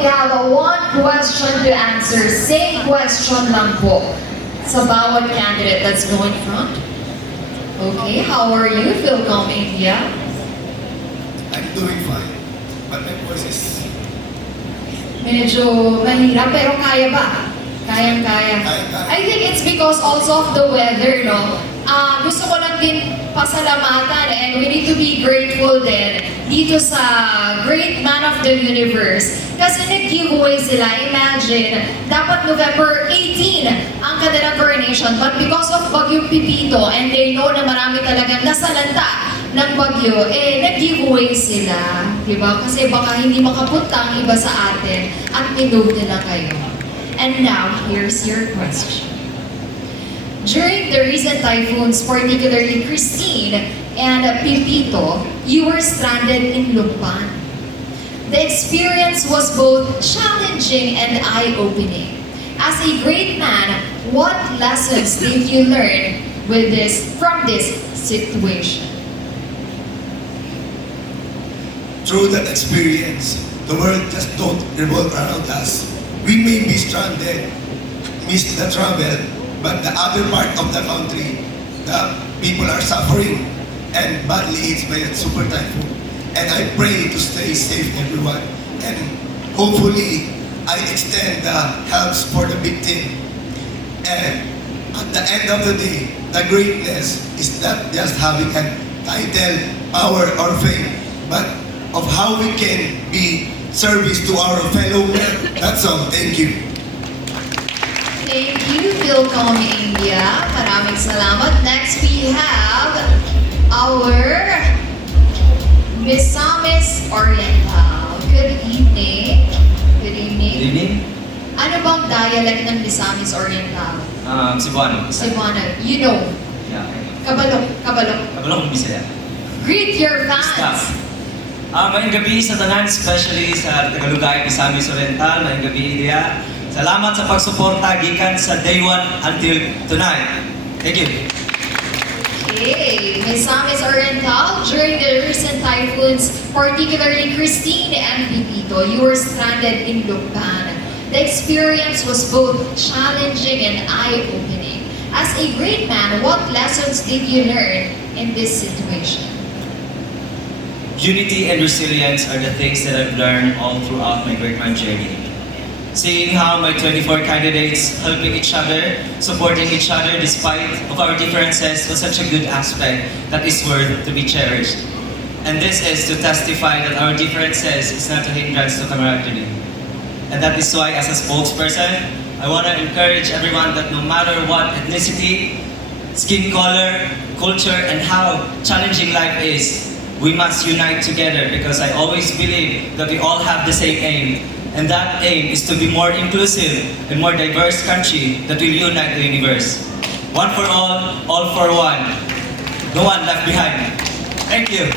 only have one question to answer. Same question lang po sa bawat candidate. Let's go in front. Okay, how are you, Philcom India? I'm doing fine, but my voice is... Medyo mahirap, pero kaya ba? Kayang-kaya. I think it's because also of the weather, no? Gusto ko lang din pasalamatan and we need to be grateful din dito sa Great Man of the Universe. Kasi nag-giveaway sila, imagine, dapat November 18 ang kanilang coronation, but because of Bagyong Pipito and they know na marami talagang nasalanta ng bagyo, nag-giveaway sila. Diba? Kasi baka hindi makapunta ang iba sa atin at minove nila kayo. And now, here's your question. During the recent typhoons, particularly Christine and Pipito, you were stranded in Lukban. The experience was both challenging and eye-opening. As a great man, what lessons did you learn from this situation? Through that experience, the world just don't revolve around us. We may be stranded, miss the travel, but the other part of the country, the people are suffering and badly hit by a super typhoon. And I pray to stay safe, everyone. And hopefully, I extend the helps for the victim. And at the end of the day, the greatness is not just having a title, power, or fame, but of how we can be service to our fellow men. That's all. Thank you. Thank you, Philcom India. Maraming salamat. Next, we have our Misamis Oriental. Good evening. Good evening. Good evening. Ano bang dialect ng Misamis Oriental? Cebuano. Cebuano. You know. Yeah. Kabalok. Kabalok. Kabalong Bisaya. Greet your fans. Stop. Maayong gabi sa tanan, especially sa Tagalugay, Misamis Oriental. Maayong gabi, India. Salamat sa pagsuporta gikan sa day 1 until tonight. Thank you. Okay, Misamis Oriental, during the recent typhoons, particularly Christine and Pipito, you were stranded in Lukban. The experience was both challenging and eye-opening. As a great man, what lessons did you learn in this situation? Unity and resilience are the things that I've learned all throughout my great man journey. Seeing how my 24 candidates helping each other, supporting each other despite of our differences was such a good aspect that is worth to be cherished. And this is to testify that our differences is not a hindrance to camaraderie. And that is why as a spokesperson, I want to encourage everyone that no matter what ethnicity, skin color, culture, and how challenging life is, we must unite together because I always believe that we all have the same aim. And that aim is to be more inclusive and more diverse country that will unite the universe. One for all for one. No one left behind. Thank you.